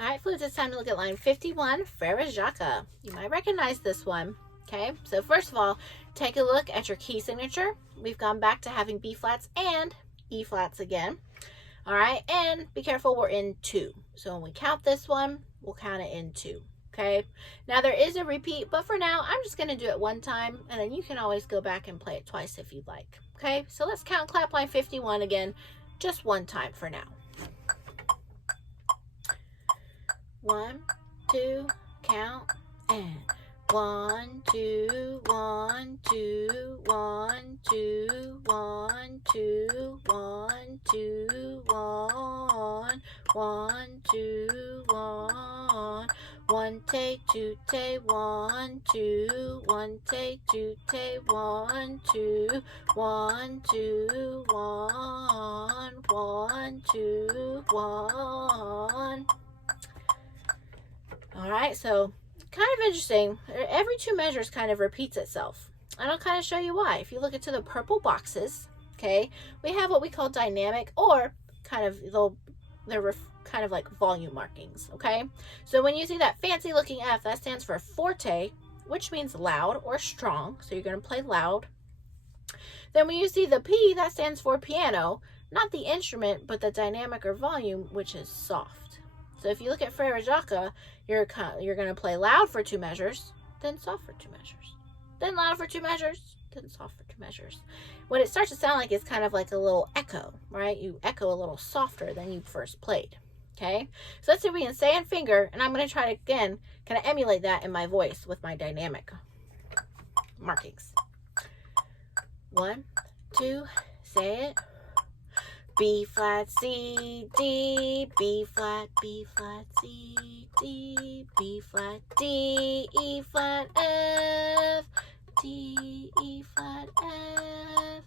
All right, Flutes, it's time to look at line 51, Frere Jacques. You might recognize this one. Okay, so first of all, take a look at your key signature. We've gone back to having B flats and E flats again. All right, and be careful, we're in 2. So when we count this one, we'll count it in 2. Okay, now there is a repeat, but for now, I'm just going to do it one time, and then you can always go back and play it twice if you'd like. Okay, so let's count clap line 51 again, just one time for now. 1, 2, count, and 1, 2, 1, 2, 1, 2, 1, 2, 1, 2, 1, 1, 2, 1, 1 take, 2 take, 1, 2, 1 take, 2 take, 1, 2, 1, 2, 1, 1, 2, 1. All right, so kind of interesting. Every 2 measures kind of repeats itself. And I'll kind of show you why. If you look into the purple boxes, okay, we have what we call dynamic, or kind of they're kind of like volume markings, okay? So when you see that fancy looking F, that stands for forte, which means loud or strong. So you're going to play loud. Then when you see the P, that stands for piano, not the instrument, but the dynamic or volume, which is soft. So if you look at Frere Jacques, you're going to play loud for 2 measures, then soft for 2 measures, then loud for 2 measures, then soft for 2 measures. What it starts to sound like is kind of like a little echo, right? You echo a little softer than you first played, okay? So let's see if we can say and finger, and I'm going to try to, again, kind of emulate that in my voice with my dynamic markings. 1, 2, say it. B flat, C, D, B flat, C, D, B flat, D, E flat, F, D, E flat, F,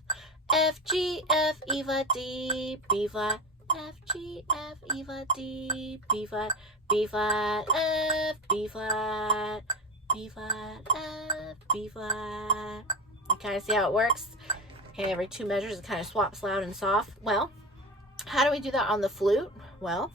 F, G, F, E flat, D, B flat, F, G, F, E flat, D, B flat, B flat, F, B flat, B flat, F, B flat. You kind of see how it works? Okay, every 2 measures it kind of swaps loud and soft. Well, how do we do that on the flute? Well,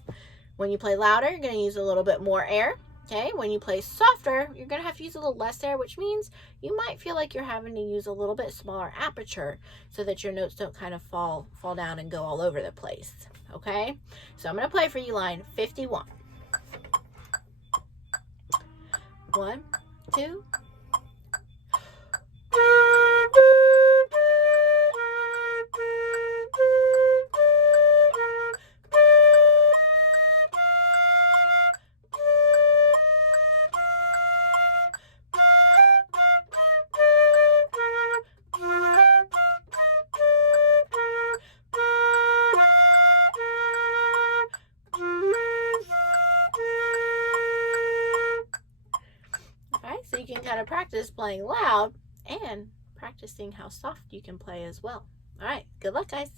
when you play louder, you're going to use a little bit more air. Okay, when you play softer, you're going to have to use a little less air, which means you might feel like you're having to use a little bit smaller aperture so that your notes don't kind of fall down and go all over the place. Okay, so I'm going to play for you line 51. 1, 2. So you can kind of practice playing loud and practicing how soft you can play as well. All right, good luck, guys.